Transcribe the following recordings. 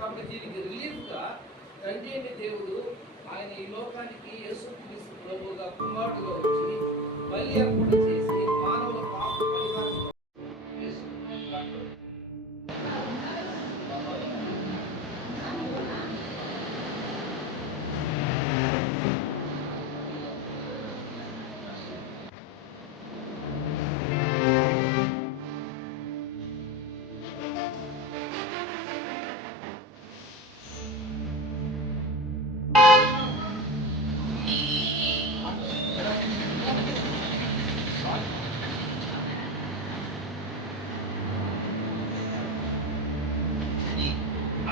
కాబట్టి దీనికి రిలీఫ్గా తండ్రి అయిన దేవుడు ఆయన ఈ లోకానికి యేసుక్రీస్తు ప్రభువుగా కుమారుడుగా వచ్చి బలి అర్పణ చేసి మానవుల పాప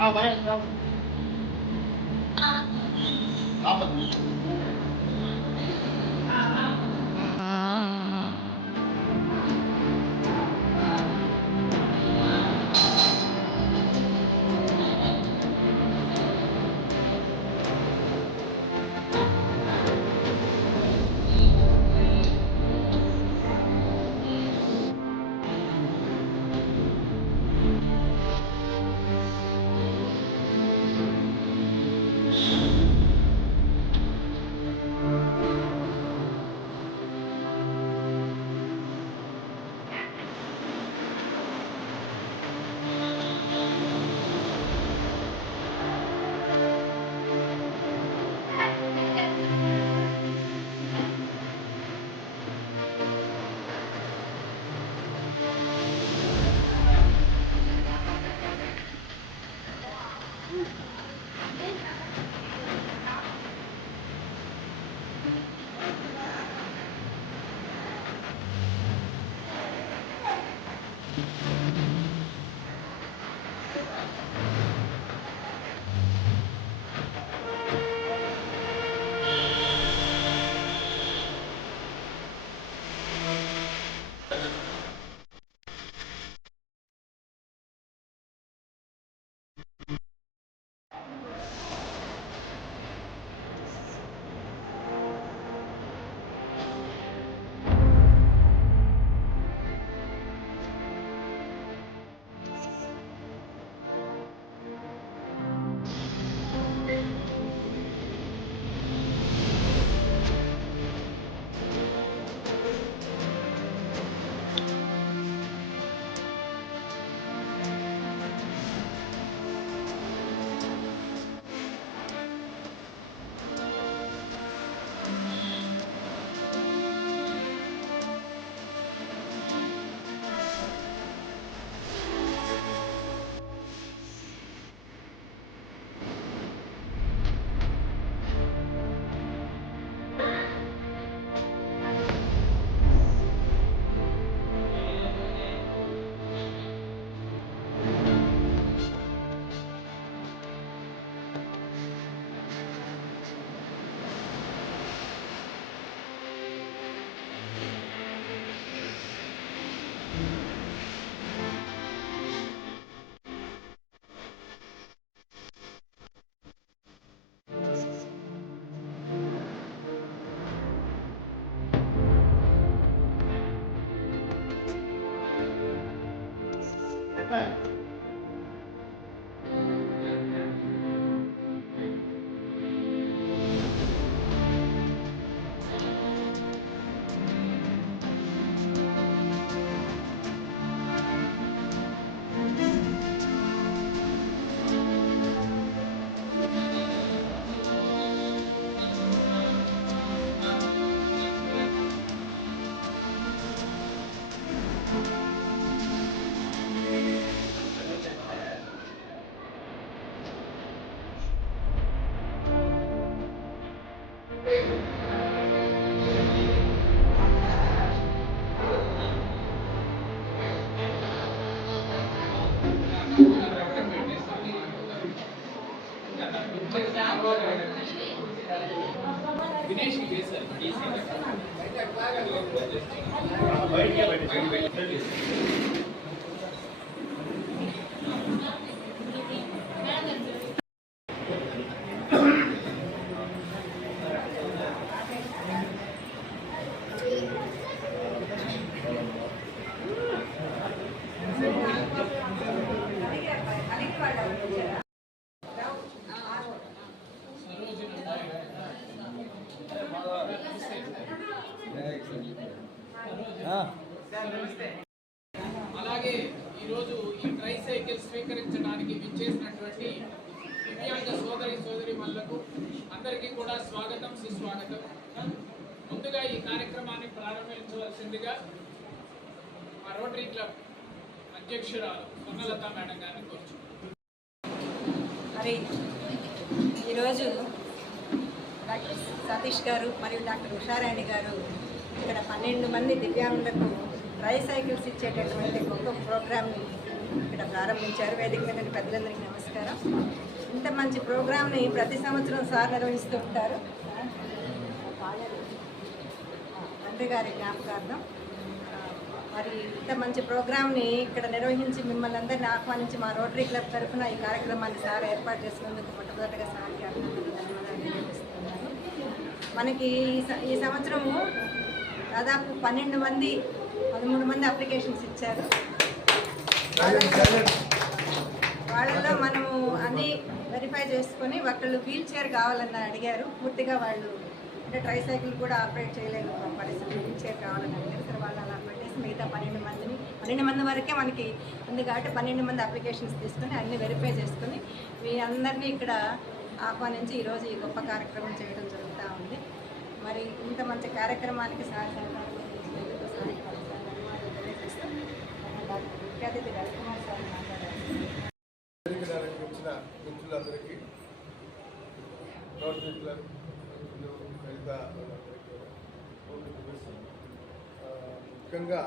పరిహారం వినేష్ కార్యక్రమాలకు అందరికీ కూడా స్వాగతం సుస్వాగతం. ముందుగా ఈ కార్యక్రమాన్ని ప్రారంభించవలసిందిగా మా రోటరీ క్లబ్ అధ్యక్షురాలు స్వర్ణలత మేడం గారిని కోరుచున్నాను. మరి ఈరోజు డాక్టర్ సతీష్ గారు మరియు డాక్టర్ ఉషారాణి గారు ఇక్కడ 12 మంది దివ్యాంగులకు ట్రైసైకిల్స్ ఇచ్చేటటువంటి గొప్ప ప్రోగ్రామ్ని ఇక్కడ ప్రారంభించారు. వేదిక మీద పెద్దలందరికీ నమస్కారం. ఇంత మంచి ప్రోగ్రామ్ని ప్రతి సంవత్సరం సార్ నిర్వహిస్తూ ఉంటారు. తండ్రి గారి జ్ఞాపకార్థం. మరి ఇంత మంచి ప్రోగ్రామ్ని ఇక్కడ నిర్వహించి మిమ్మల్ని అందరినీ ఆహ్వానించి మా రోటరీ క్లబ్ తరఫున ఈ కార్యక్రమాన్ని సార్ ఏర్పాటు చేసినందుకు మొట్టమొదటిగా సార్కి ధన్యవాదాలు తెలియజేస్తున్నాను. మనకి ఈ సంవత్సరము దాదాపు 13 మంది అప్లికేషన్స్ ఇచ్చారు. వాళ్ళలో మనము అన్నీ వెరిఫై చేసుకొని ఒకళ్ళు వీల్ చైర్ కావాలని అడిగారు. పూర్తిగా వాళ్ళు అంటే ట్రైసైకిల్ కూడా ఆపరేట్ చేయలేని పరిస్థితి, వీల్ చైర్ కావాలని అడిగారు. సరే వాళ్ళు అలా పెట్టేసి మిగతా 12 మంది వరకే మనకి ఉంది కాబట్టి 12 మంది అప్లికేషన్స్ తీసుకొని అన్నీ వెరిఫై చేసుకొని మీ అందరినీ ఇక్కడ ఆహ్వానించి ఈరోజు ఈ గొప్ప కార్యక్రమం చేయడం జరుగుతూ ఉంది. మరి ఇంత మంచి కార్యక్రమానికి ముఖ్య అతిథి రవికుమార్ సార్ మాట్లాడారు. మిత్రులందరికీ రోటరీ క్లబ్ ముఖ్యంగా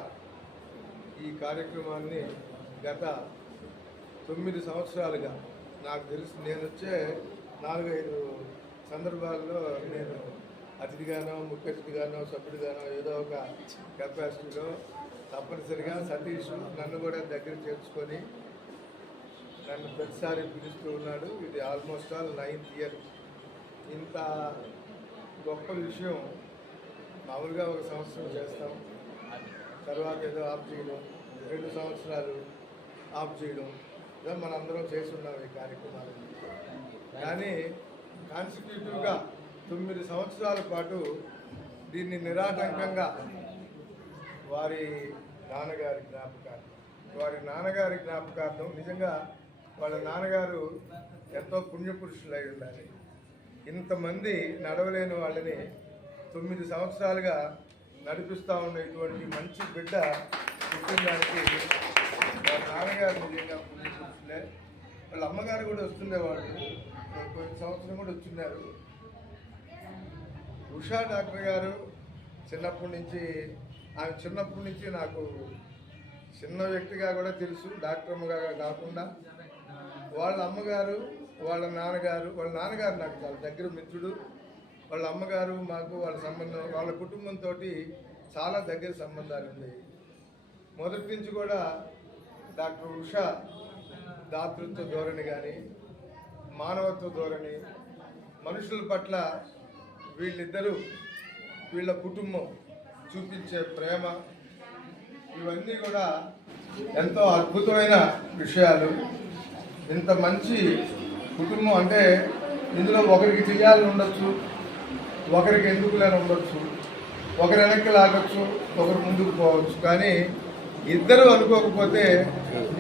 ఈ కార్యక్రమాన్ని గత 9 సంవత్సరాలుగా నాకు తెలిసి నేను వచ్చే 4-5 సందర్భాల్లో నేను అతిథిగానో ముఖ్య అతిథిగానో సభ్యుడిగానో ఏదో ఒక కెపాసిటీలో తప్పనిసరిగా సతీష్ నన్ను కూడా దగ్గర చేర్చుకొని నన్ను ప్రతిసారి పిలుస్తూ ఉన్నాడు. ఇది ఆల్మోస్ట్ ఆల్ 9th ఇయర్. ఇంత గొప్ప విషయం మామూలుగా ఒక సంవత్సరం చేస్తాం, తర్వాత ఏదో ఆఫ్ చేయడం, 2 సంవత్సరాలు ఆఫ్ చేయడం, ఇలా మనందరం చేసి ఉన్నాం ఈ కార్యక్రమాలు. కానీ కాన్స్టిట్యూటివ్గా 9 సంవత్సరాల పాటు దీన్ని నిరాటంకంగా వారి నాన్నగారి జ్ఞాపకార్థం నిజంగా వాళ్ళ నాన్నగారు ఎంతో పుణ్యపురుషులు అయి ఉండాలి. ఇంతమంది నడవలేని వాళ్ళని 9 సంవత్సరాలుగా నడిపిస్తూ ఉన్న ఇటువంటి మంచి బిడ్డ పుట్టినదానికి వాళ్ళ నాన్నగారు నిజంగా పుణ్యపురుషులే. వాళ్ళ అమ్మగారు కూడా వస్తుండేవాళ్ళు, కొన్ని సంవత్సరం కూడా వచ్చిన్నారు. ఉషా డాక్టర్ గారు చిన్నప్పటి నుంచి నాకు చిన్న వ్యక్తిగా కూడా తెలుసు, డాక్టర్ అమ్మగా కాకుండా. వాళ్ళ అమ్మగారు వాళ్ళ నాన్నగారు నాకు చాలా దగ్గర మిత్రుడు. వాళ్ళ అమ్మగారు మాకు వాళ్ళ సంబంధం, వాళ్ళ కుటుంబంతో చాలా దగ్గర సంబంధాలు ఉన్నాయి. మొదటి నుంచి కూడా డాక్టర్ ఉషా దాతృత్వ ధోరణి కానీ, మానవత్వ ధోరణి, మనుషుల పట్ల వీళ్ళ కుటుంబం చూపించే ప్రేమ, ఇవన్నీ కూడా ఎంతో అద్భుతమైన విషయాలు. ఇంత మంచి కుటుంబం అంటే ఇందులో ఒకరికి చేయాలని ఉండొచ్చు, ఒకరికి ఎందుకు లేని ఉండొచ్చు, ఒకరు వెనక్కి లాగొచ్చు, ఒకరు ముందుకు పోవచ్చు. కానీ ఇద్దరు అనుకోకపోతే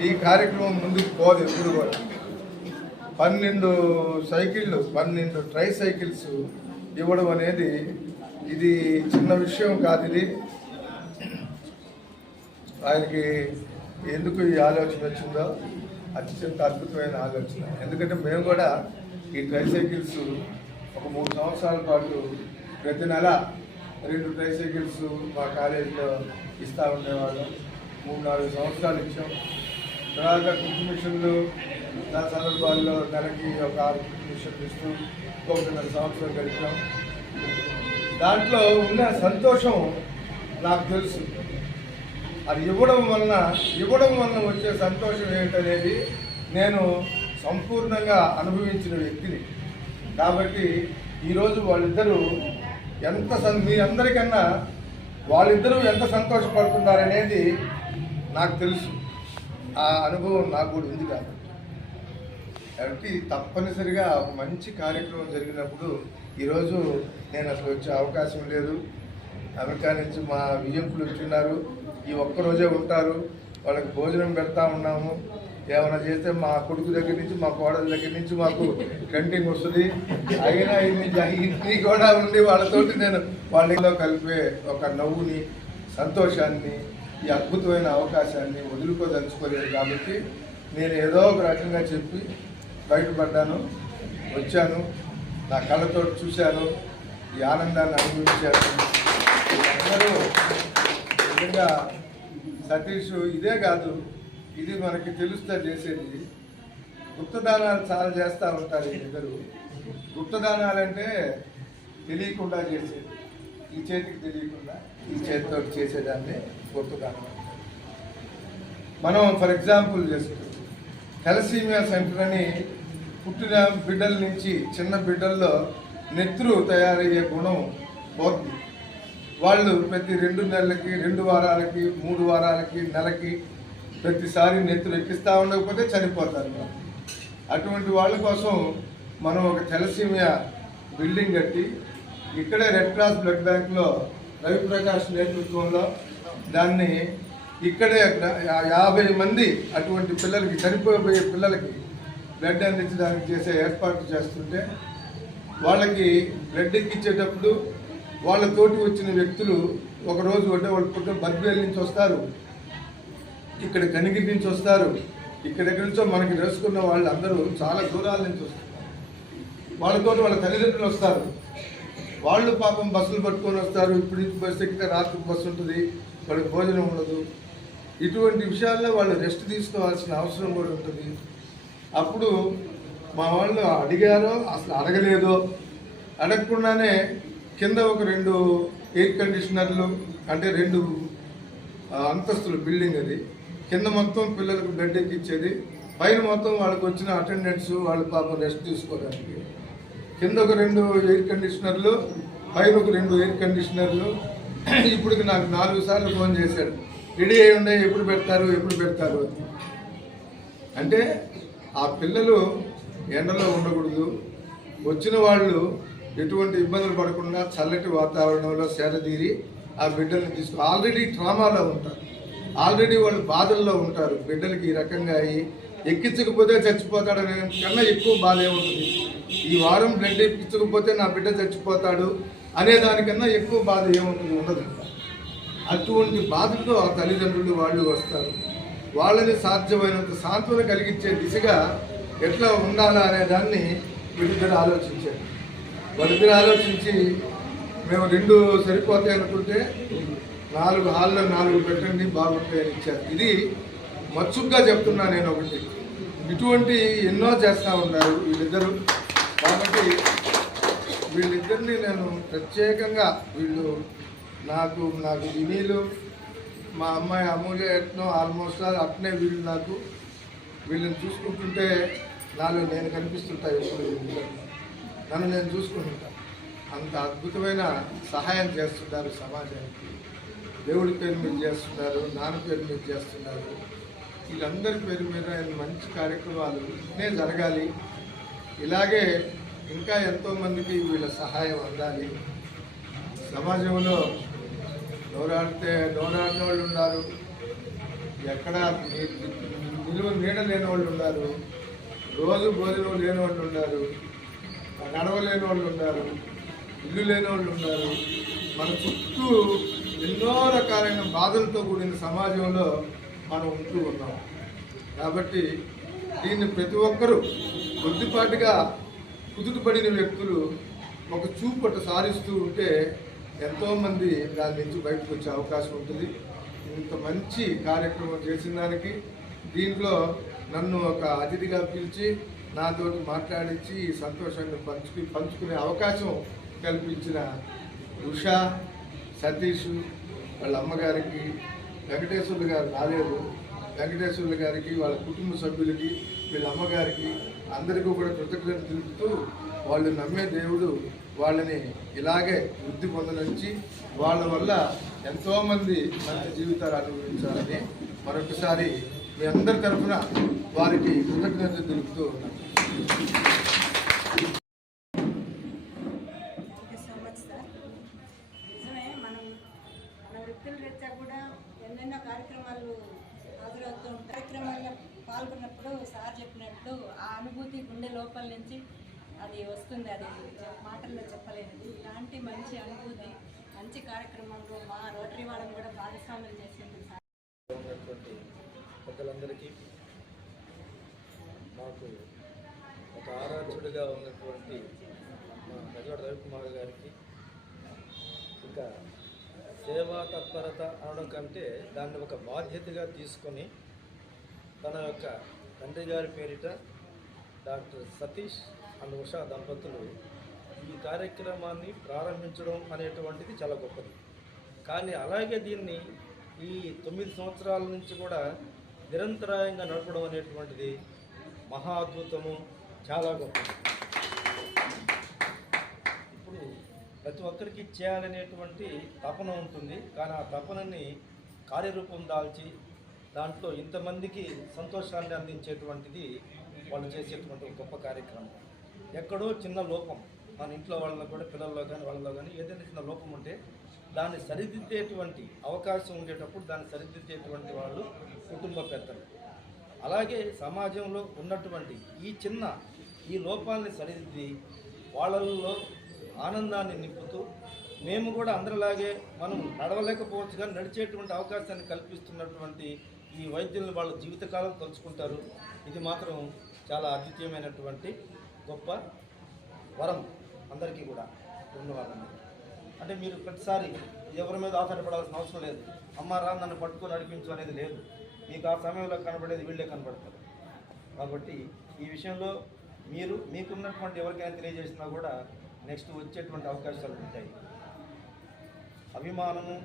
ఈ కార్యక్రమం ముందుకు పోదు ఎప్పుడు కూడా. 12 ట్రైసైకిల్స్ ఇవ్వడం అనేది ఇది చిన్న విషయం కాదు. ఇది ఆయనకి ఎందుకు ఈ ఆలోచన వచ్చిందో అత్యంత అద్భుతమైన ఆలోచన. ఎందుకంటే మేము కూడా ఈ ట్రైసైకిల్స్ ఒక 3 సంవత్సరాల పాటు ప్రతి నెల 2 ట్రైసైకిల్స్ మా కాలేజీలో ఇస్తూ ఉండేవాళ్ళం. 3-4 సంవత్సరాలు ఇచ్చాం. తర్వాత కుట్టు మిషన్లు నా సందర్భాల్లో నెలకి ఒక 6 కుట్టు మిషన్లు ఇస్తూ 1.5 సంవత్సరం గడిపాం. దాంట్లో ఉన్న సంతోషం నాకు తెలుసు. అది ఇవ్వడం వలన వచ్చే సంతోషం ఏంటనేది నేను సంపూర్ణంగా అనుభవించిన వ్యక్తిని. కాబట్టి ఈరోజు వాళ్ళిద్దరూ మీ అందరికన్నా వాళ్ళిద్దరూ ఎంత సంతోషపడుతున్నారనేది నాకు తెలుసు. ఆ అనుభవం నాకు కూడా ఉంది. కాబట్టి తప్పనిసరిగా ఒక మంచి కార్యక్రమం జరిగినప్పుడు ఈరోజు నేను అసలు వచ్చే అవకాశం లేదు. అమెరికా నుంచి మా వియ్యంకులు వచ్చిన్నారు, ఈ ఒక్కరోజే ఉంటారు, వాళ్ళకి భోజనం పెడతా ఉన్నాము. ఏమైనా చేస్తే మా కొడుకు దగ్గర నుంచి మా కోడల దగ్గర నుంచి మాకు కంటింగ్ వస్తుంది. అయినా ఇన్ని కూడా ఉండి వాళ్ళతోటి నేను వాళ్ళలో కలిపే ఒక నవ్వుని, సంతోషాన్ని, ఈ అద్భుతమైన అవకాశాన్ని వదులుకోదలుచుకోలేదు. కాబట్టి నేను ఏదో ఒక రకంగా చెప్పి బయటపడ్డాను, వచ్చాను, నా కళ్ళతో చూశాను, ఈ ఆనందాన్ని అనుభవించాను. అందరూ నిజంగా సతీష్ ఇదే కాదు, ఇది మనకి తెలుస్తా చేసేది. గుప్తదానాలు చాలా చేస్తూ ఉంటారు ఇద్దరు. గుప్తదానాలంటే తెలియకుండా చేసేది, ఈ చేతికి తెలియకుండా ఈ చేతితో చేసేదాన్ని గుప్తదానం. మనం ఫర్ ఎగ్జాంపుల్ చేసుకుంటాం, థాలసీమియా సెంటర్ అని పుట్టిన బిడ్డల నుంచి, చిన్న బిడ్డల్లో నెత్తురు తయారయ్యే గుణం పోతుంది. వాళ్ళు ప్రతి 2 నెలలకి, 2 వారాలకి, 3 వారాలకి, నెలకి ప్రతిసారి నెత్తురు ఎక్కిస్తూ ఉండకపోతే చనిపోతారు. అటువంటి వాళ్ళ కోసం మనం ఒక థాలసీమియా బిల్డింగ్ కట్టి ఇక్కడే రెడ్ క్రాస్ బ్లడ్ బ్యాంక్లో రవిప్రకాష్ నేతృత్వంలో దాన్ని ఇక్కడే 50 మంది అటువంటి పిల్లలకి, చనిపోయే పిల్లలకి బ్లడ్ అందించడానికి చేసే ఏర్పాటు చేస్తుంటే, వాళ్ళకి బ్లడ్ ఎక్కించేటప్పుడు వాళ్ళతోటి వచ్చిన వ్యక్తులు ఒకరోజు అంటే వాళ్ళు పుట్టిన బద్వేల్ నుంచి వస్తారు, ఇక్కడ కనిగిరి నుంచి వస్తారు, ఇక్కడెక్కడి నుంచో మనకి తెలుసుకున్న వాళ్ళు అందరూ చాలా దూరాల నుంచి వస్తారు. వాళ్ళతో వాళ్ళ తల్లిదండ్రులు వస్తారు. వాళ్ళు పాపం బస్సులు పట్టుకొని వస్తారు. ఇప్పుడు నుంచి బస్సు ఎక్కితే రాత్రికి బస్సు ఉంటుంది, వాళ్ళకి భోజనం ఉండదు. ఇటువంటి విషయాల్లో వాళ్ళు రెస్ట్ తీసుకోవాల్సిన అవసరం కూడా ఉంటుంది. అప్పుడు మా వాళ్ళు అడిగారో అసలు అడగలేదో, అడగకుండానే కింద ఒక 2 ఎయిర్ కండిషనర్లు, అంటే 2 అంతస్తుల బిల్డింగ్ అది. కింద మొత్తం పిల్లలకు బెడ్ ఎక్కిచ్చేది, పైన మొత్తం వాళ్ళకి వచ్చిన అటెండెంట్స్ వాళ్ళు పాపం రెస్ట్ తీసుకోవడానికి. కింద ఒక 2 ఎయిర్ కండిషనర్లు, పైన ఒక 2 ఎయిర్ కండిషనర్లు. ఇప్పటికి నాకు 4 సార్లు ఫోన్ చేశాడు, రెడీ అయి ఉండే, ఎప్పుడు పెడతారు. అంటే ఆ పిల్లలు ఎండలో ఉండకూడదు, వచ్చిన వాళ్ళు ఎటువంటి ఇబ్బందులు పడకుండా చల్లటి వాతావరణంలో సేదతీరి ఆ బిడ్డల్ని ఆల్రెడీ ట్రామాలో ఉంటారు, ఆల్రెడీ వాళ్ళు బాధల్లో ఉంటారు. బిడ్డలకి ఈ రకంగా అయ్యి ఎక్కించకపోతే చచ్చిపోతాడనే కన్నా ఎక్కువ బాధ ఏముంటుంది. ఈ వారం బ్లడ్ ఎక్కించకపోతే నా బిడ్డ చచ్చిపోతాడు అనే దానికన్నా ఎక్కువ బాధ ఏముంటుంది, ఉండదు. అటువంటి బాధతో ఆ తల్లిదండ్రులు వాళ్ళు వస్తారు. వాళ్ళని సాధ్యమైనంత సాంత్వన కలిగించే దిశగా ఎట్లా ఉండాలా అనే దాన్ని వీళ్ళిద్దరు ఆలోచించారు. వాళ్ళిద్దరు ఆలోచించి మేము 2 సరిపోతాయి అనుకుంటే 4 హాల్లో 4 పెట్టండి బాగుంటాయని ఇచ్చారు. ఇది మచ్చుగ్గా చెప్తున్నా నేను ఒకటి. ఇటువంటి ఎన్నో చేస్తూ ఉన్నారు వీళ్ళిద్దరు. కాబట్టి వీళ్ళిద్దరిని నేను ప్రత్యేకంగా, వీళ్ళు నాకు వినీలు, మా అమ్మాయి అమూల్య ఎట్నో ఆల్మోస్ట్ అట్నే వీళ్ళని చూసుకుంటుంటే నాలో నేను కనిపిస్తుంటాయి. ఎప్పుడు నన్ను నేను చూసుకుంటుంటా. అంత అద్భుతమైన సహాయం చేస్తున్నారు సమాజానికి. దేవుడి పేరు మీద చేస్తున్నారు, నాన్న పేరు మీద చేస్తున్నారు. వీళ్ళందరి పేరు మీద మంచి కార్యక్రమాలు జరగాలి. ఇలాగే ఇంకా ఎంతోమందికి వీళ్ళ సహాయం అందాలి. సమాజంలో నోరాడిన వాళ్ళు ఉన్నారు, ఎక్కడ నీడ లేని వాళ్ళు ఉన్నారు, రోజు భోజనం లేని వాళ్ళు ఉన్నారు, నడవలేని వాళ్ళు ఉన్నారు, ఇల్లు లేని వాళ్ళు ఉన్నారు. మన చుట్టూ ఎన్నో రకాలైన బాధలతో కూడిన సమాజంలో మనం ఉంటూ ఉన్నాం. కాబట్టి దీన్ని ప్రతి ఒక్కరూ కొద్దిపాటిగా కుదుటపడిన వ్యక్తులు ఒక చూపట సారిస్తూ ఉంటే ఎంతోమంది దాని నుంచి బయటకు వచ్చే అవకాశం ఉంటుంది. ఇంత మంచి కార్యక్రమం చేసిన దానికి, దీంట్లో నన్ను ఒక అతిథిగా పిలిచి నాతోటి మాట్లాడించి ఈ సంతోషాన్ని పంచుకునే అవకాశం కల్పించిన ఉషా, సతీష్, వాళ్ళ అమ్మగారికి, వెంకటేశ్వర్లు గారు రాలేదు, వెంకటేశ్వర్లు గారికి, వాళ్ళ కుటుంబ సభ్యులకి, వీళ్ళ అమ్మగారికి అందరికీ కూడా కృతజ్ఞతలు తెలుపుతూ, వాళ్ళు నమ్మే దేవుడు వాళ్ళని ఇలాగే వృద్ధి పొందనుంచి వాళ్ళ వల్ల ఎంతోమంది మంచి జీవితాలు అనుభవించాలని మరొకసారి మీ అందరి తరఫున వారికి కృతజ్ఞతలు తెలుపుతూ ఉన్నాను. నిజమే, మన వృత్తుల రీత్యా కూడా ఎన్నెన్నో కార్యక్రమాలు హాజరవుతూ కార్యక్రమాల్లో పాల్గొన్నప్పుడు చెప్పినట్లు ఆ అనుభూతి గుండె లోపల నుంచి అది వస్తుంది. అది మాటల్లో చెప్పలేనిది. ఇలాంటి మంచి అనుభూతి మంచి కార్యక్రమంలో మా రోటరీ వాళ్ళని కూడా భాగస్వామ్యం చేసేందుకు ఉన్నటువంటి పెద్దలందరికీ, మాకు ఒక ఆరాధ్యుడిగా ఉన్నటువంటి మా గజవాడ రవికుమార్ గారికి, ఇంకా సేవా తత్పరత అనడం కంటే దాన్ని ఒక బాధ్యతగా తీసుకొని తన యొక్క తండ్రి గారి పేరిట డాక్టర్ సతీష్ అండ్ ఉషా దంపతులు ఈ కార్యక్రమాన్ని ప్రారంభించడం అనేటువంటిది చాలా గొప్పది. కానీ అలాగే దీన్ని ఈ 9 సంవత్సరాల నుంచి కూడా నిరంతరాయంగా నడపడం అనేటువంటిది మహా అద్భుతము, చాలా గొప్పది. ఇప్పుడు ప్రతి ఒక్కరికి చేయాలనేటువంటి తపన ఉంటుంది. కానీ ఆ తపనని కార్యరూపం దాల్చి దాంట్లో ఇంతమందికి సంతోషాన్ని అందించేటువంటిది వాళ్ళు చేసేటువంటి ఒక గొప్ప కార్యక్రమం. ఎక్కడో చిన్న లోపం మన ఇంట్లో వాళ్ళలో కూడా, పిల్లల్లో కానీ వాళ్ళలో కానీ ఏదైనా చిన్న లోపం ఉంటే దాన్ని సరిదిద్దేటువంటి అవకాశం ఉండేటప్పుడు దాన్ని సరిదిద్దేటువంటి వాళ్ళు కుటుంబ పెద్దలు. అలాగే సమాజంలో ఉన్నటువంటి ఈ లోపాలని సరిదిద్ది వాళ్ళల్లో ఆనందాన్ని నింపుతూ, మేము కూడా అందరిలాగే మనం నడవలేకపోవచ్చు కానీ నడిచేటువంటి అవకాశాన్ని కల్పిస్తున్నటువంటి ఈ వైద్యులను వాళ్ళ జీవితకాలం తలుచుకుంటారు. ఇది మాత్రం చాలా అద్వితీయమైనటువంటి గొప్ప వరం అందరికీ కూడా ఉన్నవాళ్ళని. అంటే మీరు ప్రతిసారి ఎవరి మీద ఆధారపడాల్సిన అవసరం లేదు. అమ్మారా నన్ను పట్టుకొని నడిపించు అనేది లేదు. మీకు ఆ సమయంలో కనబడేది వీళ్ళే కనబడతారు. కాబట్టి ఈ విషయంలో మీకున్నటువంటి ఎవరికైనా తెలియజేసినా కూడా నెక్స్ట్ వచ్చేటువంటి అవకాశాలు ఉంటాయి. అభిమానము,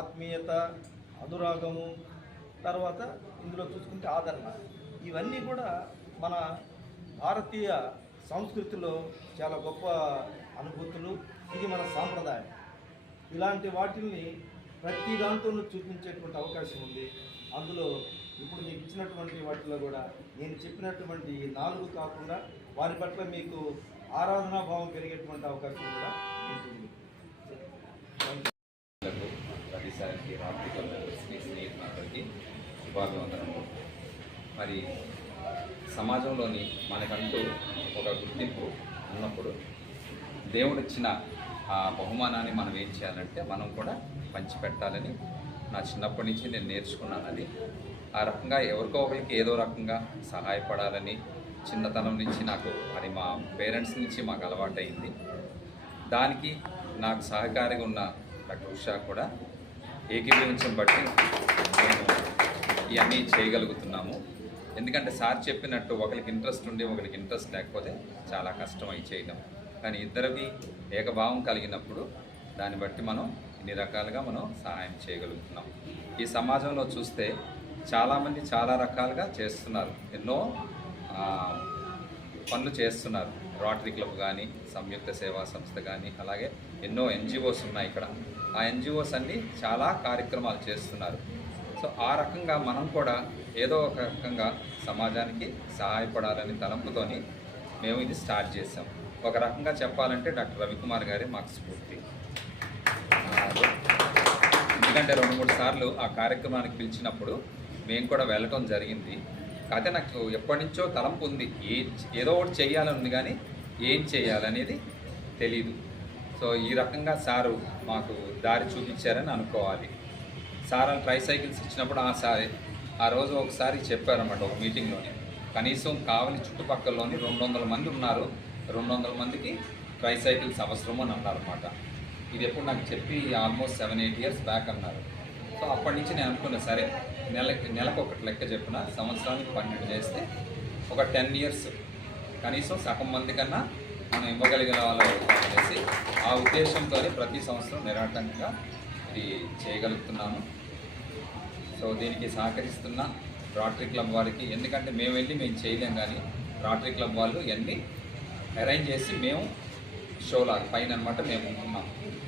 ఆత్మీయత, అనురాగము, తర్వాత ఇందులో చూసుకుంటే ఆదరణ, ఇవన్నీ కూడా మన భారతీయ సంస్కృతిలో చాలా గొప్ప అనుభూతులు. ఇది మన సాంప్రదాయం. ఇలాంటి వాటిల్ని ప్రతి దాంట్లోనూ చూపించేటువంటి అవకాశం ఉంది. అందులో ఇప్పుడు మీకు ఇచ్చినటువంటి వాటిలో కూడా నేను చెప్పినటువంటి 4 కాకుండా వారి పట్ల మీకు ఆరాధనా భావం పెరిగేటువంటి అవకాశం కూడా ఉంటుంది. ప్రతిసారికి రాత్రికల్ స్నేహితులందరికీ శుభాభివందనము. మరి సమాజంలోని మనకంటూ ఒక గుర్తింపు ఉన్నప్పుడు దేవుడిచ్చిన ఆ బహుమానాన్ని మనం ఏం చేయాలంటే మనం కూడా పంచిపెట్టాలని నా చిన్నప్పటి నుంచి నేను నేర్చుకున్నాను. అది ఆ రకంగా ఎవరికో ఒకరికి ఏదో రకంగా సహాయపడాలని చిన్నతనం నుంచి నాకు అది మా పేరెంట్స్ నుంచి మాకు అలవాటైంది. దానికి నాకు సహకారిగా ఉన్న డాక్టర్ ఉషా కూడా ఏకీభవించడం బట్టి మేము ఇవన్నీ చేయగలుగుతున్నాము. ఎందుకంటే సార్ చెప్పినట్టు ఒకరికి ఇంట్రెస్ట్ ఉండి ఒకరికి ఇంట్రెస్ట్ లేకపోతే చాలా కష్టం అయి చేయడం. కానీ ఇద్దరికి ఏకభావం కలిగినప్పుడు దాన్ని బట్టి మనం ఇన్ని రకాలుగా మనం సహాయం చేయగలుగుతున్నాం. ఈ సమాజంలో చూస్తే చాలామంది చాలా రకాలుగా చేస్తున్నారు, ఎన్నో పనులు చేస్తున్నారు. రోటరీ క్లబ్ కానీ, సంయుక్త సేవా సంస్థ కానీ, అలాగే ఎన్నో ఎన్జిఓస్ ఉన్నాయి ఇక్కడ. ఆ ఎన్జిఓస్ అన్నీ చాలా కార్యక్రమాలు చేస్తున్నారు. సో ఆ రకంగా మనం కూడా ఏదో ఒక రకంగా సమాజానికి సహాయపడాలని తలంపుతోని మేము ఇది స్టార్ట్ చేసాం. ఒక రకంగా చెప్పాలంటే డాక్టర్ రవికుమార్ గారే మాకు స్ఫూర్తి. ఎందుకంటే 2-3 సార్లు ఆ కార్యక్రమానికి పిలిచినప్పుడు మేము కూడా వెళ్ళటం జరిగింది. కాకపోతే నాకు ఎప్పటి నుంచో తలంపు ఉంది, ఏదో ఒకటి చేయాలని ఉంది కానీ ఏం చేయాలనేది తెలీదు. సో ఈ రకంగా సారు మాకు దారి చూపించారని అనుకోవాలి. సార్ ట్రైసైకిల్స్ ఇచ్చినప్పుడు ఆ రోజు ఒకసారి చెప్పారన్నమాట ఒక మీటింగ్లోని, కనీసం కావలి చుట్టుపక్కలలోని 200 మంది ఉన్నారు, 200 మందికి ట్రైసైకిల్స్ అవసరం అని అన్నారన్నమాట. ఇది ఎప్పుడు నాకు చెప్పి ఆల్మోస్ట్ 7-8 ఇయర్స్ బ్యాక్ అన్నారు. సో అప్పటి నుంచి నేను అనుకున్నా, సరే నెలకు ఒకటి లెక్క చెప్పిన సంవత్సరానికి 12 చేస్తే ఒక 10 ఇయర్స్ కనీసం సగం మంది కన్నా మనం ఇవ్వగలిగిన వాళ్ళు చేసి ఆ ఉద్దేశంతో ప్రతి సంవత్సరం నిరాటంకంగా ఇది చేయగలుగుతున్నాము. సో దీనికి సహకరిస్తున్న రోటరీ క్లబ్ వారికి, ఎందుకంటే మేము చేయలేం కానీ రోటరీ క్లబ్ వాళ్ళు ఇవన్నీ అరేంజ్ చేసి మేము షోలాగా పైన అనమాట మేము ఉంటున్నాం.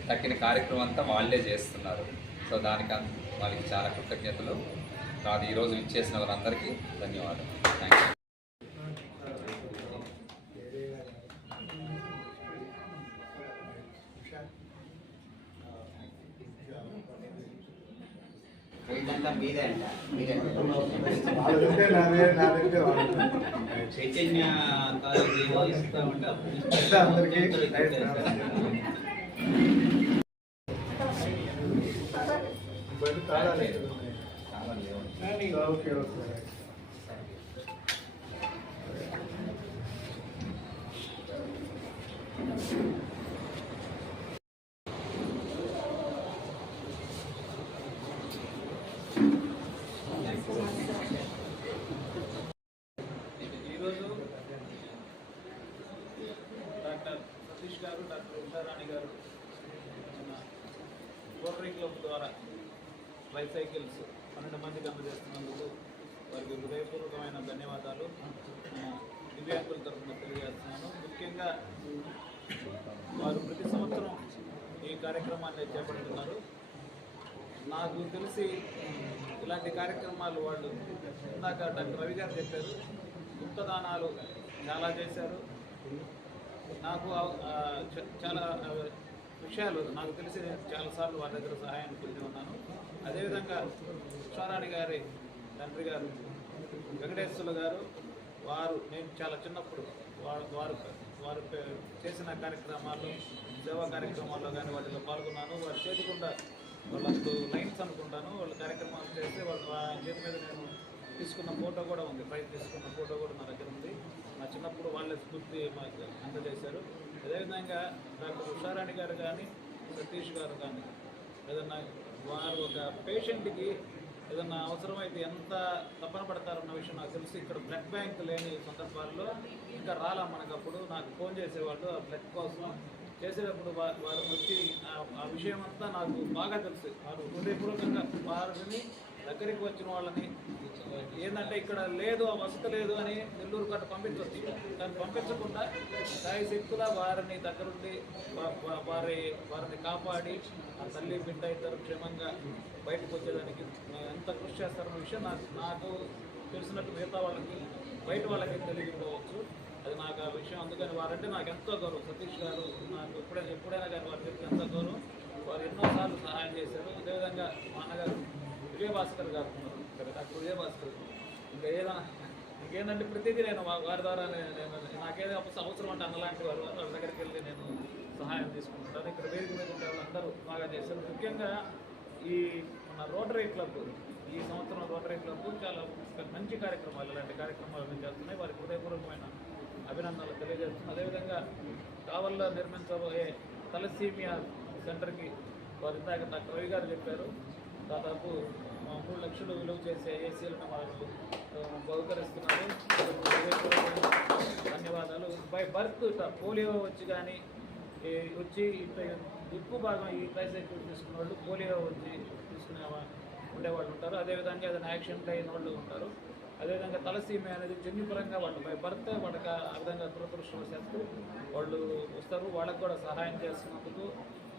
తక్కిన కార్యక్రమం అంతా వాళ్ళే చేస్తున్నారు. సో దానికి వాళ్ళకి చాలా కృతజ్ఞతలు. కాదు ఈరోజు ఇచ్చేసిన వారందరికీ ధన్యవాదాలు. Thank you. Thank you. అంతా మీదే అంట మీరంటే వాళ్ళదంటే నాదంటే వాళ్ళ చైతన్య కాలేజీలో ఇస్తామంటే అందరికీ బయట తాళాలు ఓకే ఓకే ఈరోజు డాక్టర్ సతీష్ గారు, డాక్టర్ ఉషారాణి గారు రోటరీ క్లబ్ ద్వారా ట్రైసైకిల్స్ 12 మందికి అందజేస్తున్నందుకు వారికి హృదయపూర్వకమైన ధన్యవాదాలు దివ్యాంగుల తరఫున తెలియజేస్తున్నాను. ముఖ్యంగా వారు ప్రతి సంవత్సరం ఈ కార్యక్రమాన్ని చేపడుతున్నారు. నాకు తెలిసి ఇలాంటి కార్యక్రమాలు వాళ్ళు ఇందాక డాక్టర్ రవి గారు చెప్పారు, గుప్తదానాలు చాలా చేశారు. నాకు చాలా విషయాలు నాకు తెలిసి నేను చాలాసార్లు వారి దగ్గర సహాయాన్ని పొంది ఉన్నాను. అదేవిధంగా ఉషారాణి గారి తండ్రి గారు వెంకటేశ్వర్లు గారు, వారు నేను చాలా చిన్నప్పుడు వారు చేసిన కార్యక్రమాల్లో, సేవా కార్యక్రమాల్లో కానీ వాటిలో పాల్గొన్నాను. వారి చేతికుండా వాళ్ళకు లైన్స్ అనుకుంటాను, వాళ్ళ కార్యక్రమాలు చేస్తే వాళ్ళ చేతి మీద నేను తీసుకున్న ఫోటో కూడా ఉంది, ప్రైజ్ తీసుకున్న ఫోటో కూడా నా దగ్గర ఉంది. నా చిన్నప్పుడు వాళ్ళే స్ఫూర్తి మాకు అందజేశారు. అదేవిధంగా డాక్టర్ ఉషారాణి గారు కానీ సతీష్ గారు కానీ ఏదన్నా వారు ఒక పేషెంట్కి ఏదన్నా అవసరమైతే ఎంత తపన పడతారన్న విషయం నాకు తెలిసి ఇక్కడ బ్లడ్ బ్యాంక్ లేని సందర్భాల్లో ఇంకా రాలా మనకప్పుడు నాకు ఫోన్ చేసేవాళ్ళు ఆ బ్లడ్ కోసం చేసేటప్పుడు వారు వచ్చి ఆ విషయం అంతా నాకు బాగా తెలుసు. వారు హృదయపూర్వకంగా వారిని దగ్గరికి వచ్చిన వాళ్ళని ఏంటంటే ఇక్కడ లేదు, ఆ వసతి లేదు అని నెల్లూరు కట్ట పంపించవచ్చు, దాన్ని పంపించకుండా స్థాయి శక్తుల వారిని దగ్గరుండి వారిని కాపాడి ఆ తల్లి బిడ్డ ఇద్దరు క్షేమంగా బయటకు వచ్చేదానికి ఎంత కృషి చేస్తారన్న విషయం నాకు తెలిసినట్టు మిగతా వాళ్ళకి బయట వాళ్ళకి తెలియకపోవచ్చు. అది నాకు ఆ విషయం. అందుకని వారంటే నాకు ఎంతో గౌరవం. సతీష్ గారు నాకు ఎప్పుడైనా కానీ వారి చెప్పి ఎంతో గౌరవం. వారు ఎన్నోసార్లు సహాయం చేశారు. అదేవిధంగా మా అన్నగారు విజయభాస్కర్ గారు ఉన్నారు, డాక్టర్ విజయభాస్కర్. ఇంకా ఇంకేంటంటే ప్రతిదీ నేను వారి ద్వారా నాకేదో అవసరం అంటే అన్నలాంటి వారు వాళ్ళ దగ్గరికి వెళ్ళి నేను సహాయం తీసుకుంటాను. ఇక్కడ వేదిక మీద ఉండే వాళ్ళందరూ బాగా చేశారు. ముఖ్యంగా ఈ మన రోటరీ క్లబ్ ఈ సంవత్సరం రోటరీ క్లబ్ చాలా మంచి కార్యక్రమాలు, ఇలాంటి కార్యక్రమాలు చేస్తున్నాయి. వారికి హృదయపూర్వకమైన అభినందనలు తెలియజేస్తున్నాం. అదేవిధంగా కావల్లో నిర్మించబోయే తలసీమియా సెంటర్కి వారు ఇందాక డాక్టర్ రవి గారు చెప్పారు, దాదాపు 3 లక్షలు విలువ చేసే ఏసీలను వాళ్ళు బహుకరిస్తున్నారు. ధన్యవాదాలు. బై బర్త్ పోలియో వచ్చి కానీ వచ్చి ఎక్కువ భాగం ఈ ట్రైసైకిల్ తీసుకున్న వాళ్ళు పోలియో వచ్చి తీసుకునే ఉండేవాళ్ళు ఉంటారు. అదేవిధంగా ఏదైనా యాక్సిడెంట్ అయిన వాళ్ళు ఉంటారు. అదేవిధంగా తలసీమ అనేది జన్యుపరంగా వాళ్ళు బై బర్త్ వాళ్ళకి ఆ విధంగా దురదృష్టవశాత్తు వాళ్ళు వస్తారు. వాళ్ళకు కూడా సహాయం చేస్తున్నందుకు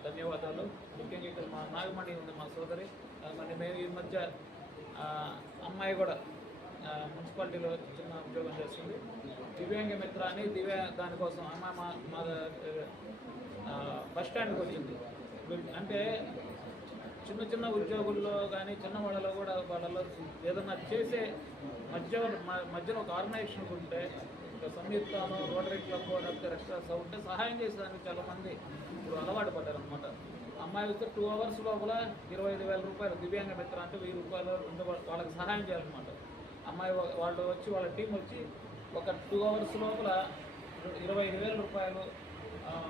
ధన్యవాదాలు. ముఖ్యంగా ఇక్కడ మా నాగమణి ఉంది, మా సోదరి. మరి మేము ఈ మధ్య అమ్మాయి కూడా మున్సిపాలిటీలో చిన్న ఉద్యోగం చేస్తుంది. దివ్యాంగ మిత్ర అని దానికోసం అమ్మాయి మా బస్ స్టాండ్కి వచ్చింది. అంటే చిన్న ఉద్యోగుల్లో కానీ చిన్న వాళ్ళలో కూడా వాళ్ళలో ఏదన్నా చేసే మధ్యన ఒక ఆర్గనైజేషన్ ఉంటే సంయుక్తాను రోటరీ క్లబ్ రెస్టారెంట్స్ ఉంటే సహాయం చేసేదానికి చాలామంది ఇప్పుడు అలవాటు పడ్డారనమాట. అమ్మాయి వస్తే 2 అవర్స్ లోపల 25,000 రూపాయలు దివ్యాంగ మిత్ర అంటే 1000 రూపాయలు వాళ్ళకి సహాయం చేయాలన్నమాట. అమ్మాయి వాళ్ళు వచ్చి వాళ్ళ టీం వచ్చి ఒక 2 అవర్స్ లోపల 25,000 రూపాయలు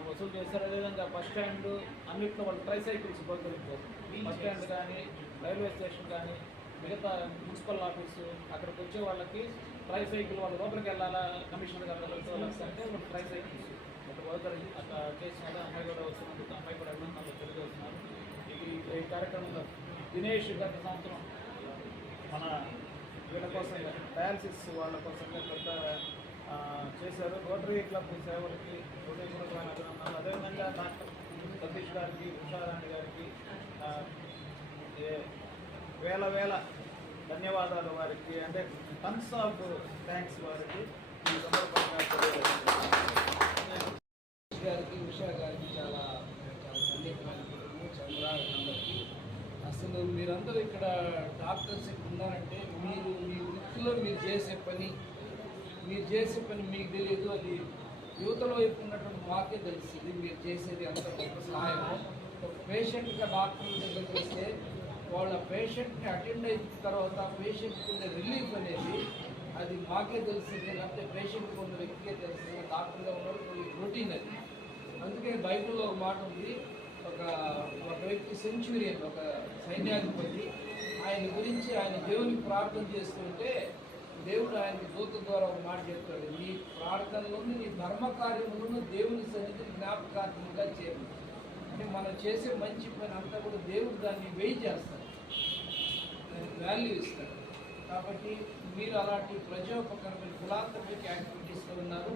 వసూలు చేశారు. అదేవిధంగా బస్ స్టాండ్ అన్నింటిలో వాళ్ళు ట్రైసైకిల్స్ బహుకరించారు. బస్ స్టాండ్ కానీ రైల్వే స్టేషన్ కానీ మిగతా మున్సిపల్ ఆఫీసు అక్కడికి వచ్చే వాళ్ళకి ట్రైసైకిల్ వాళ్ళు లోపలికి వెళ్ళాలా కమిషనర్ గారు అంటే వాళ్ళు ట్రైసైకిల్స్ ఒక బహుకరించి అట్లా చేసిన అమ్మాయి కూడా వస్తున్నందుకు అమ్మాయి కూడా అభినందనలు తెలియజేస్తున్నారు. ఈ కార్యక్రమంలో దినేష్ గత సంవత్సరం మన వీళ్ళ కోసం డయాలసిస్ వాళ్ళ కోసం పెద్ద చేశారు. రోటరీ క్లబ్ సేవలకి హృదయపూర్వకమైన అభినందనలు. అదేవిధంగా డాక్టర్ సతీష్ గారికి, ఉషారాణి గారికి వేల ధన్యవాదాలు వారికి. అంటే టన్స్ ఆఫ్ థ్యాంక్స్ వారికి ఈ సందర్భంగా గారికి, ఉషా గారికి చాలా సన్నిహితమైన కుటుంబం, చంద్ర అందరికీ. అసలు మీరందరూ ఇక్కడ డాక్టర్స్ ఇక్కడ ఉన్నారంటే మీరు మీ వృత్తిలో మీరు చేసే పని మీకు తెలియదు. అది యువతల వైపు ఉన్నటువంటి మాకే తెలుస్తుంది మీరు చేసేది అంత గొప్ప సహాయము. ఒక పేషెంట్గా డాక్టర్ దగ్గరికి వస్తే వాళ్ళ పేషెంట్ని అటెండ్ అయిన తర్వాత పేషెంట్కి ఉండే రిలీఫ్ అనేది అది మాకే తెలుస్తుంది, లేకపోతే పేషెంట్కి ఉన్న వ్యక్తికే తెలుస్తుంది. డాక్టర్గా ఉన్నప్పుడు రొటీన్ అది. అందుకే బైబిల్లో ఒక మాట ఉంది, ఒక వ్యక్తి సెంచురియన్, ఒక సైన్యాధిపతి, ఆయన గురించి ఆయన దేవునికి ప్రార్థన చేస్తుంటే దేవుడు ఆయనకి దూత ద్వారా ఒక మాట చెప్తాడు, నీ ప్రార్థనలను నీ ధర్మకార్యములను దేవుని సన్నిధిని జ్ఞాపకార్థంగా చేరు. అంటే మనం చేసే మంచి పని అంతా కూడా దేవుడు దాన్ని వెయ్యి చేస్తాడు, దానికి వాల్యూ ఇస్తాడు. కాబట్టి మీరు అలాంటి ప్రజోపకరమైన ఫిలాంథ్రఫిక్ యాక్టివిటీస్లో ఉన్నారు.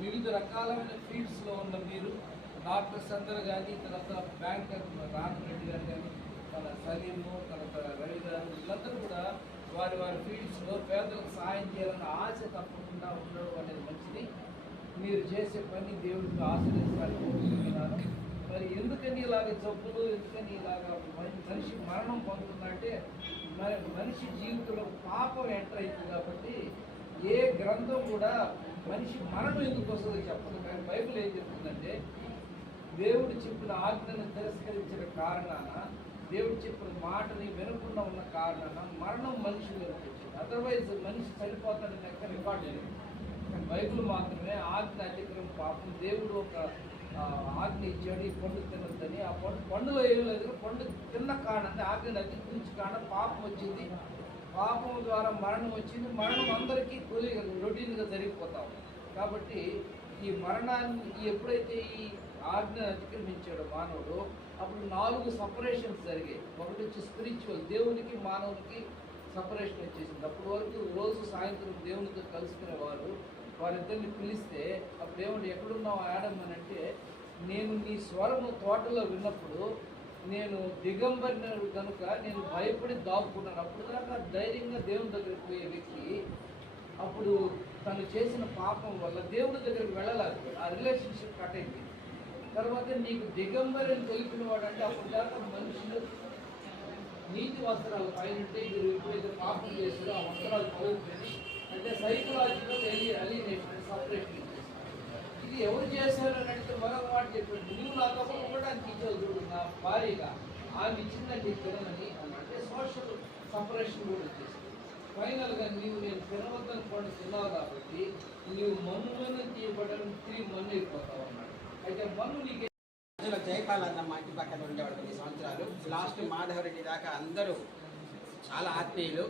వివిధ రకాలైన ఫీల్డ్స్లో ఉన్న మీరు డాక్టర్స్ అందరూ కానీ, తర్వాత బ్యాంకర్ రామరెడ్డి గారు కానీ, మన సలీము, తర్వాత రవి గారు, వీళ్ళందరూ కూడా వారి ఫీల్డ్స్లో పేదలకు సహాయం చేయాలన్న ఆశ తప్పకుండా ఉండడం అనేది మంచిది. మీరు చేసే పని దేవుడికి ఆశీర్వదించాలని కోరుకుంటున్నాను. మరి ఎందుకని ఇలాగ జబ్బులు, ఎందుకని ఇలాగ మనిషి మరణం పొందుతుందంటే మనిషి జీవితంలో పాపం ఎంటర్ అవుతుంది. కాబట్టి ఏ గ్రంథం కూడా మనిషి మరణం ఎందుకు వస్తుందో చెప్పదు. కానీ బైబిల్ ఏం చెప్తుందంటే దేవుడు చెప్పిన ఆజ్ఞను తిరస్కరించిన కారణాన, దేవుడు చెప్పిన మాటని వినకుండా ఉన్న కారణాన మరణం మనిషి మీదకి వచ్చింది. అదర్వైజ్ మనిషి చనిపోతాడని ఎక్కడ రికార్డు లేదు. కానీ బైబిల్ మాత్రమే ఆజ్ఞ అతిక్రమం పాపం. దేవుడు ఒక ఆజ్ఞ ఇచ్చాడు, ఈ పండు తినొద్దని. ఆ పండులో ఏం లేదు, పండు తిన్న కారణాన్ని ఆజ్ఞను అతిక్రమించి కారణం పాపం వచ్చింది. పాపం ద్వారా మరణం వచ్చింది. మరణం అందరికీ రొటీన్గా జరిగిపోతాం. కాబట్టి ఈ మరణాన్ని ఎప్పుడైతే ఈ ఆజ్ఞను అతిక్రమించాడో మానవుడు, అప్పుడు 4 సపరేషన్స్ జరిగాయి. ఒకటి వచ్చి స్పిరిచువల్, దేవునికి మానవునికి సపరేషన్ వచ్చేసింది. అప్పటి వరకు రోజు సాయంత్రం దేవునితో కలుసుకునేవారు. వారిద్దరిని పిలిస్తే అప్పుడు దేవుడు ఎక్కడున్నావు ఆడమ్ అని అంటే, నేను నీ స్వరము తోటలో విన్నప్పుడు నేను దిగంబరిన కనుక నేను భయపడి దాక్కున్నాను. అప్పుడు దాకా ధైర్యంగా దేవుని దగ్గరికి పోయే వ్యక్తి అప్పుడు తను చేసిన పాపం వల్ల దేవుడి దగ్గరికి వెళ్ళలేకపోయాడు. ఆ రిలేషన్షిప్ కట్ అయిపోయింది. తర్వాత నీకు దిగంబరిని తెలిపిన వాడు అంటే అప్పుడు దాకా మనుషులు నీతి వస్త్రాలు పైనంటే ఎప్పుడైతే పాపం చేస్తారో ఆ వస్త్రాలు పలుకుతుంది. అంటే సైకలాజికల్ అలినేషన్, సపరేషన్. ఇది ఎవరు చేశారు అని అడిగితే మరొక మాట చెప్పాడు, నువ్వు నా తప్ప కూడా ఇచ్చావు చూడు నా భార్యగా, ఆమె ఇచ్చిందని తినమని అంటే సోషల్ సపరేషన్ కూడా వచ్చేసింది. ఫైనల్గా నేను తినవద్దని పండు తిన్నావు కాబట్టి నీవు మన్ను తీయబడని తిరిగి మన్ను అయిపోతావు అన్నాడు. అయితే మన్ను నీకు జయపాల్ అన్న మా ఇంటి పక్కన ఉండేవాడు 10 సంవత్సరాలు. లాస్ట్ మాధవరెడ్డి దాకా అందరూ చాలా ఆత్మీయులు.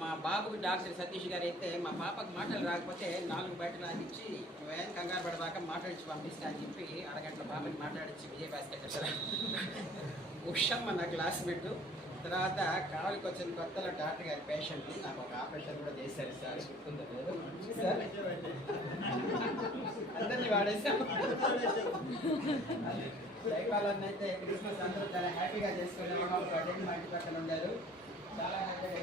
మా బాబుకి డాక్టర్ సతీష్ గారు అయితే మా పాపకు మాటలు రాకపోతే 4 బయటలు రాకిచ్చి నువ్వేం కంగారు పడదాకా మాట్లాడించి పంపిస్తా అని చెప్పి అరగంటల పాపని మాట్లాడించి విజయభాస్కర్ ఉషమ్మ నా క్లాస్మేట్. తర్వాత కావలికి వచ్చిన కొత్తలో డాక్టర్ గారి పేషెంట్ నాకు ఒక ఆపరేషన్ కూడా చేశారు సార్. సార్ అందరినీ వాడేసాం. జయపాలన్న అయితే క్రిస్మస్ అందరూ చాలా హ్యాపీగా చేసుకునే మా ఇంటి పక్కన ఉండారు. చాలా హ్యాపీగా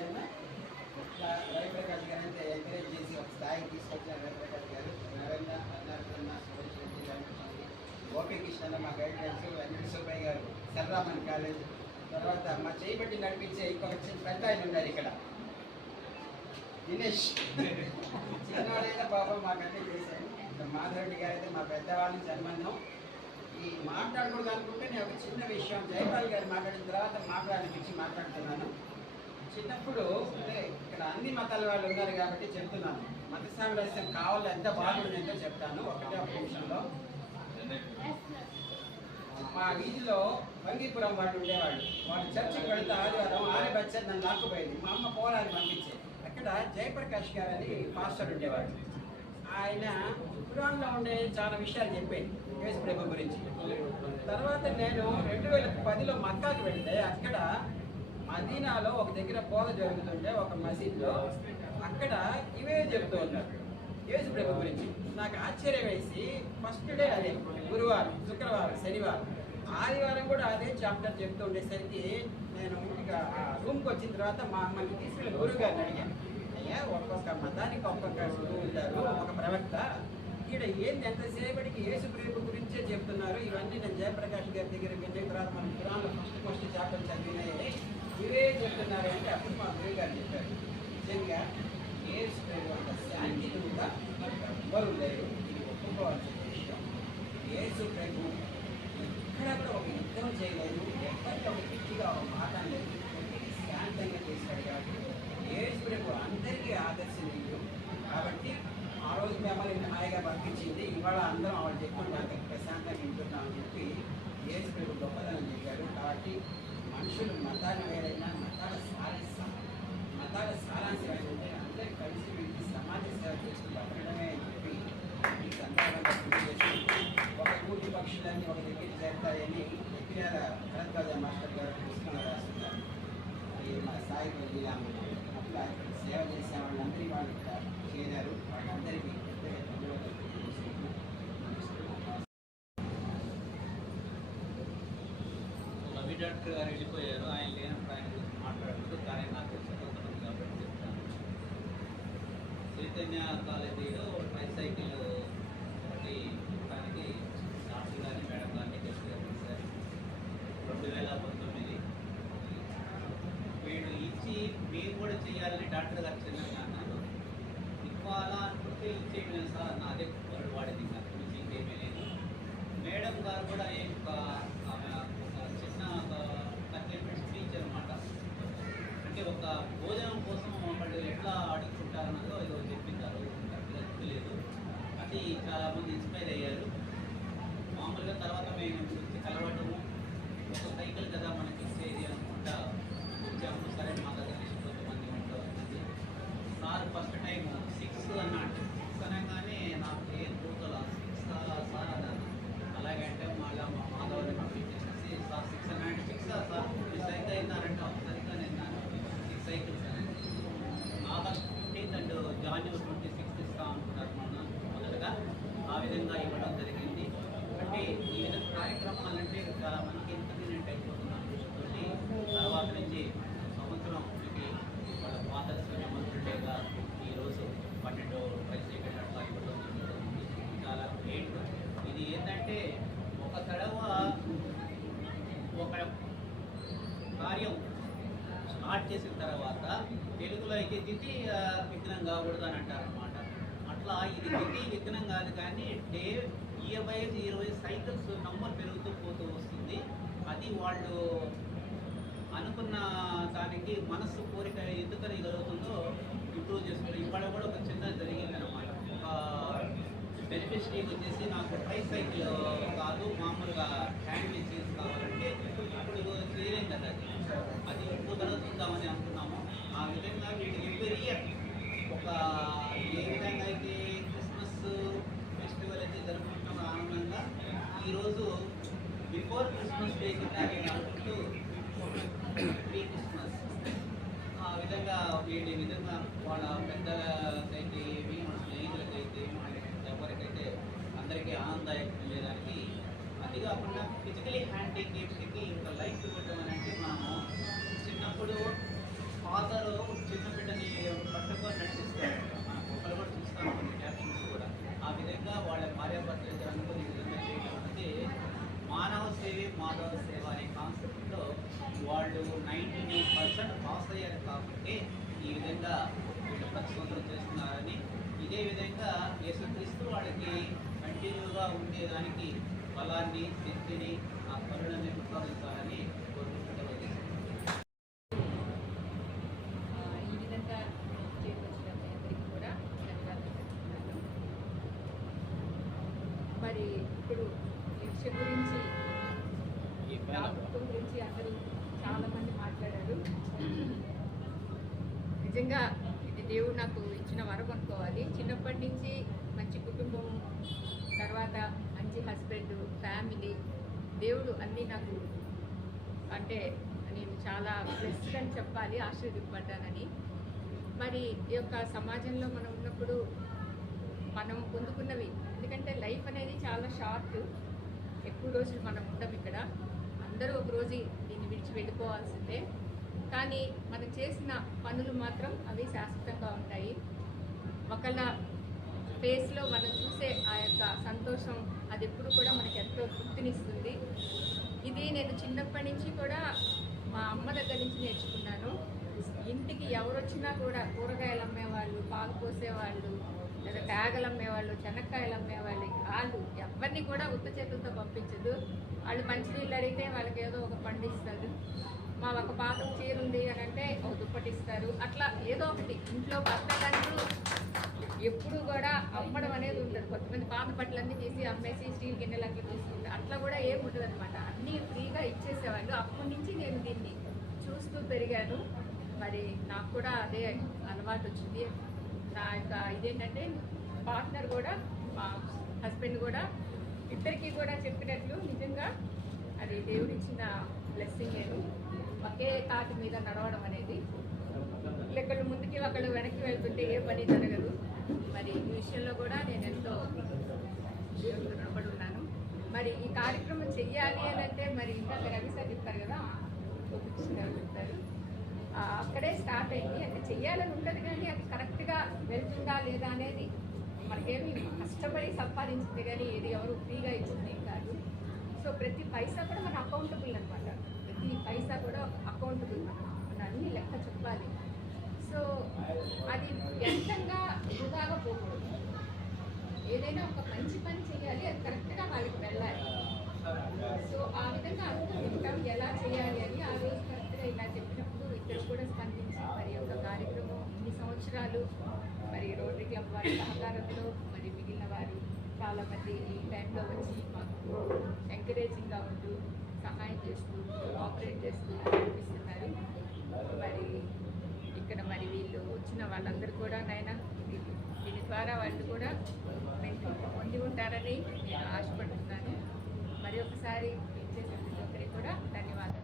రవిప్రకాష్ గారు అయితే ఎంకరేజ్ చేసి ఒక స్థాయికి తీసుకొచ్చిన రవిప్రకాష్ గారు, నరేంద్ర అన్నారన్న, సురేష్ రెడ్డి, రామకృష్ణ, గోపీకృష్ణ మా గైడెన్స్, వెంకట సుబ్బయ్య గారు, సర్రామన్ కాలేజ్. తర్వాత మా చేయబట్టి నడిపించే ఇంకొక పెద్ద ఆయన ఉన్నారు ఇక్కడ, దినేష్. చిన్నవాడైనా పాపం మాకన్నీ చేశాను. మాధవరెడ్డి గారు అయితే మా పెద్దవాళ్ళని సంబంధం. ఈ మాట్లాడకూడదు అనుకుంటే నేను ఒక చిన్న విషయం, జయపాల్ గారు మాట్లాడిన తర్వాత మాట్లాడిపించి మాట్లాడుతున్నాను. చిన్నప్పుడు అంటే ఇక్కడ అన్ని మతాల వాళ్ళు ఉన్నారు కాబట్టి చెప్తున్నాను. మత సామరస్యం కావాలి ఎంత బాగుంటుందో చెప్తాను ఒక నిమిషంలో. మా వీధిలో బంగీపురం వాళ్ళు ఉండేవాళ్ళు. వాళ్ళు చర్చికి వెళ్తే ఆదివారం ఆరే బచ్చని నన్ను లాక్కుపోయింది. మా అమ్మ పోరాన్ని పంపించేది. అక్కడ జయప్రకాష్ గారు అని పాస్టర్ ఉండేవాడు. ఆయన పురాణంలో ఉండే చాలా విషయాలు చెప్పేది యేసు ప్రభు గురించి. తర్వాత నేను 2010లో మక్కాకి వెళ్తే అక్కడ మదీనాలో ఒక దగ్గర బోధ జరుగుతుంటే ఒక మసీద్లో అక్కడ ఇవే చెప్తూ ఉన్నారు యేసు ప్రభు గురించి. నాకు ఆశ్చర్యం వేసి ఫస్ట్ డే అదే గురువారం, శుక్రవారం, శనివారం, ఆదివారం కూడా అదే చాప్టర్ చెప్తూ ఉండేసరికి నేను ఇంటికి రూమ్కి వచ్చిన తర్వాత మా అమ్మని తీసుకెళ్ళి గురువు గారిని అడిగాను, అయ్యా ఒక్కొక్క మతానికి ఒక్కొక్క గురువు ఉంటారు, ఒక ప్రవక్త, ఇక్కడ ఏంది ఎంతసేపటికి యేసు ప్రభు గురించే చెప్తున్నారు. ఇవన్నీ నేను జయప్రకాష్ గారి దగ్గర విన్న తర్వాత మన పురాణంలో ఫస్ట్ చాప్టర్ చదివినాయి. ఇవే చెప్తున్నారు అంటే అప్పుడు మా గురువు గారు చెప్పారు, నిజంగా యేసు ప్రభు అంత శాంతిగా ఎవ్వరు లేరు. ఇది ఒప్పుకోవాల్సిన విషయం. యేసు ప్రభు ఇక్కడ కూడా ఒక యుద్ధం చేయలేదు, ఎప్పటికీ ఒక పిచ్చిగా ఒక మాట లేదు, శాంతంగా చేశాడు. కాబట్టి యేసు ప్రభు అందరికీ ఆదర్శనీయుడు. కాబట్టి ఆ రోజు మిమ్మల్ని హాయిగా పంపించింది, ఇవాళ అందరం ఆవిడ చెప్పుకుంటే అంత ప్రశాంతంగా వింటున్నామని చెప్పి యేసు ప్రభు గొప్పదనం చెప్పారు. కాబట్టి మనుషులు మతాలు వేరైనా మతాల సారాంశం ఏంటంటే అందరూ కలిసి వీటికి సమాజ సేవ చేస్తూ బతకడమే అని చెప్పి ఈ సందర్భంగా తెలియజేసి ఒక కూటి పక్షులన్నీ ఒక దగ్గర చేస్తాయని ఎక్కిరాల భరద్వాజ మాస్టర్ గారు పుస్తకంలో రాస్తున్నారు. ఇది మన సాయి జిల్లా అట్లా ఇక్కడ సేవ చేసే వాళ్ళందరి వాళ్ళు ఇక్కడ చేరారు. వాళ్ళందరికీ ధన్యవాదాలు తెలియజేస్తున్నాను. రవి డాక్టర్ గారు వెళ్ళిపోయారు. ఆయన లేనప్పుడు ఆయన గురించి మాట్లాడలేదు, కానీ నాకు చదువుతున్నాను కాబట్టి చెప్తాను. చైతన్య కాలేజీలో ట్రైసైకిల్ ఒకటి దానికి డాక్టర్ గారిని మేడం గారిని చెప్పారు సార్ 2019. వీడు ఇచ్చి మేము కూడా చేయాలని డాక్టర్ గారు చిన్నగా అన్నారు. ఇవ్వాలా అనుకుంటే ఇచ్చేయడం సార్ నాదే వరడు వాడేది నాకు నుంచి ఇంకేమీ లేదు. మేడం గారు కూడా ఆమె ఒక చిన్న 30 minutes స్పీచ్ అనమాట. అంటే ఒక భోజనం కోసం వాళ్ళు ఎట్లా అడుగుతుంటారన్నదో ఏదో చెప్పింటారు, కరెక్ట్గా తెలియదు. అది చాలామంది ఇన్స్పైర్ అయ్యారు. మామూలుగా తర్వాత మేము వచ్చి కలవటము, ఒక సైకిల్ కదా మనకి ఇచ్చేది అనుకుంటా వచ్చాము. సరే మా దగ్గర కొంతమంది ఉంటుంది. సార్ ఫస్ట్ టైం 6 అన్నాడు. 6 అనగానే నాకు ఏం గుర్తుల 6 సార్ అన్నాను. అలాగే అంటే మళ్ళీ మా మాధవని పంపించేసి సార్ 6 అన్నాడు. 6 సార్ మీరు సైకిల్ అయినారంటే సరిగ్గా నేను 6 సైకిల్స్ అని. August 15th and January 26th ఇస్తా అనుకున్నారు మొదటగా. ఆ విధంగా ఇవ్వడం జరిగింది. అంటే ఈ విధంగా కార్యక్రమాలంటే చాలా మనకి ఇన్కన్వీనియంట్ అయిపోతున్నాం దృష్టితోటి. తర్వాత నుంచి సంవత్సరం వాళ్ళ ఫాదర్స్ మంత్రుడేగా ఈరోజు 12 ట్రైసైకిల్ అట్లా ఇవ్వడం జరుగుతుంది. చాలా గ్రేట్. ఇది ఏంటంటే ఒక తడవ ఒక కార్యం స్టార్ట్ చేసిన తర్వాత తెలుగులో అయితే తిథి విఘ్నం కాకూడదు అని అంటారనమాట. అట్లా ఇది తిథి విఘ్నం కాదు, కానీ day year wise 20 cycles number పెరుగుతూ పోతూ వస్తుంది. అది వాళ్ళు అనుకున్న దానికి మనస్సు కోరిక ఎందుకని కలుగుతుందో ఇంప్రూవ్ చేసుకుంటారు. ఇవాళ కూడా ఒక చిన్న జరిగింది అనమాట. ఒక బెనిఫిషరీకి వచ్చేసి నాకు ట్రైసైకిల్ కాదు, మామూలుగా హ్యాండ్ చీజ్ కావాలంటే ఇప్పుడు చేయలేం కదా, అది ఎక్కువ ధర చూద్దామని అనుకున్నాము. ఆ విధంగా వీళ్ళు ఎవ్రీ ఇయర్ ఒక ఏ విధంగా అయితే క్రిస్మస్ ఫెస్టివల్ అయితే జరుపుకుంటామో ఆనందంగా ఈరోజు బిఫోర్ క్రిస్మస్ డే కింద నేను అనుకుంటూ ప్రీ క్రిస్మస్ ఆ విధంగా వీళ్ళు ఈ విధంగా వాళ్ళ పెద్దలకైతే మన స్నేహితులకైతే ఎవరికైతే అందరికీ ఆనందదాయకం ఉండేదానికి, అది కాకుండా ఫిజికలీ హ్యాండిక్ గేమ్స్కి ఇంకా లైఫ్ ఇవ్వడం అని అంటే మనము చిన్నప్పుడు ఫాదర్ చిన్న బిడ్డని పట్టుకొని నడిపిస్తారు. మన ఒకరు కూడా చూస్తాము కొన్ని క్యాప్షన్స్ కూడా. ఆ విధంగా వాళ్ళ భార్యాభర్తలు అనుకుని ఈ విధంగా చేయడం అనేది మానవ సేవే మాధవ సేవ అనే కాన్సెప్ట్లో వాళ్ళు 99% పాస్ అయ్యారు. కాబట్టి ఈ విధంగా వీళ్ళు ప్రతి సంవత్సరం చేస్తున్నారని, ఇదే విధంగా యేసుక్రీస్తు వాళ్ళకి కంటిన్యూగా ఉండేదానికి బలాన్ని, శక్తిని, ఆ పనులని ప్రసాదించాలని కోరుకుంటున్నారు. ఈ విధంగా చేపట్టిన అందరికీ కూడా ధన్యవాదాలు చెప్తున్నాను. మరి ఇప్పుడు యక్ష గురించి, రాబోతం గురించి అందరూ చాలామంది మాట్లాడారు. నిజంగా ఇది దేవుడు నాకు ఇచ్చిన వరం అనుకోవాలి. చిన్నప్పటి నుంచి మంచి కుటుంబం, తర్వాత మంచి హస్బెండ్, ఫ్యామిలీ, దేవుడు అన్నీ నాకు అంటే నేను చాలా బ్లెస్డ్ అని చెప్పాలి, ఆశీర్వదింపడ్డానని. మరి ఈ యొక్క సమాజంలో మనం ఉన్నప్పుడు మనం పొందుకున్నవి, ఎందుకంటే లైఫ్ అనేది చాలా షార్ట్, ఎక్కువ రోజులు మనం ఉండం ఇక్కడ. అందరూ ఒకరోజు దీన్ని విడిచి వెళ్ళిపోవాల్సిందే. కానీ మనం చేసిన పనులు మాత్రం అవి శాశ్వతంగా ఉంటాయి. ఒకళ్ళ ఫేస్లో మనం చూసే ఆ చిన్నప్పటి నుంచి కూడా మా అమ్మ దగ్గర నుంచి నేర్చుకున్నాను. ఇంటికి ఎవరు వచ్చినా కూడా కూరగాయలు అమ్మేవాళ్ళు, పాలు పోసేవాళ్ళు, లేదా బ్యాగులు అమ్మేవాళ్ళు, శనక్కాయలు అమ్మేవాళ్ళు, వాళ్ళు ఎవరిని కూడా ఉత్త చేతులతో పంపించదు. వాళ్ళు మంచినీళ్ళు అడిగితే వాళ్ళకి ఏదో ఒక పండిస్తారు. మా ఒక పాత చీర ఉంది అని అంటే ఒక దుప్పటిస్తారు. అట్లా ఏదో ఒకటి ఇంట్లో భర్తలంటూ ఎప్పుడు కూడా అమ్మడం అనేది ఉంటుంది. కొంతమంది పాత బట్టలన్నీ తీసి అమ్మేసి స్టీల్ గిన్నెలు అట్లా తీసుకుంటారు. అట్లా కూడా ఏం ఉంటుంది అనమాట. అన్నీ ఫ్రీగా ఇచ్చేసేవాళ్ళు. అప్పటి నుంచి నేను దీన్ని చూస్తూ పెరిగాను. మరి నాకు కూడా అదే అలవాటు వచ్చింది. నా యొక్క ఇదేంటంటే పార్ట్నర్ కూడా, మా హస్బెండ్ కూడా, ఇద్దరికీ కూడా చెప్పినట్లు నిజంగా అది దేవుడిచ్చిన బ్లెస్సింగ్. నేను ఒకే తాటి మీద నడవడం అనేది, ఒకళ్ళు ముందుకి ఒకళ్ళు వెనక్కి వెళ్తుంటే ఏ పని జరగదు. మరి ఈ విషయంలో కూడా నేను ఎంతో దేవుడికి రుణపడి ఉన్నాను. మరి ఈ కార్యక్రమం చెయ్యాలి అని అంటే మరి ఇంకా రవి సార్ చెప్తారు కదా, కృష్ణ గారు చెప్తారు, అక్కడే స్టార్ట్ అయింది. అంటే చెయ్యాలని ఉంటుంది కానీ అది కరెక్ట్గా వెళ్తుందా లేదా అనేది మనకేమి కష్టపడి సంపాదించింది కానీ ఏది ఎవరు ఫ్రీగా ఇచ్చింది కాదు. సో ప్రతి పైసా కూడా మన అకౌంటబుల్ అనమాట. ప్రతి పైసా కూడా అకౌంటబుల్, మన అన్ని లెక్క చెప్పాలి. సో అది వ్యర్థంగా వృధాగా పోకూడదు. ఏదైనా ఒక మంచి పని చేయాలి, అది కరెక్ట్గా వాళ్ళకి వెళ్ళాలి. సో ఆ విధంగా అనుకుంటాం ఎలా చేయాలి అని. ఆ రోజు కరెక్ట్గా ఇలా చెప్పినప్పుడు ఇద్దరు కూడా స్పందించి మరి ఒక కార్యక్రమం ఇన్ని సంవత్సరాలు మరి రోటరీ క్లబ్ వారి సహకారంలో మరి మిగిలిన వారు చాలామంది ఈ టైంలో వచ్చి మాకు ఎంకరేజింగ్గా ఉంటూ సహాయం చేస్తూ కోఆపరేట్ చేస్తూ నడిపిస్తున్నారు. మరి ఇక్కడ మరి వీళ్ళు వచ్చిన వాళ్ళందరూ కూడా నాయన దీని ద్వారా వాళ్ళు కూడా పొంది ఉంటారని నేను ఆశపడుతున్నాను. మరి ఒకసారి ఇచ్చేసిన ప్రతి ఒక్కరికి కూడా ధన్యవాదాలు.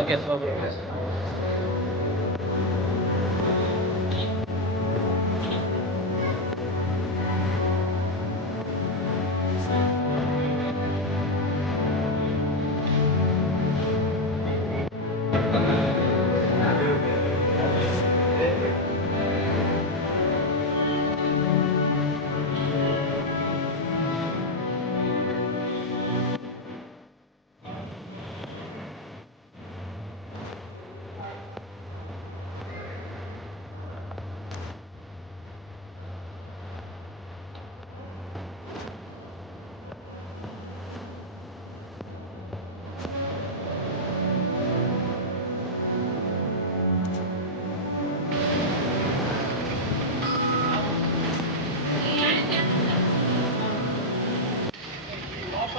Okay, so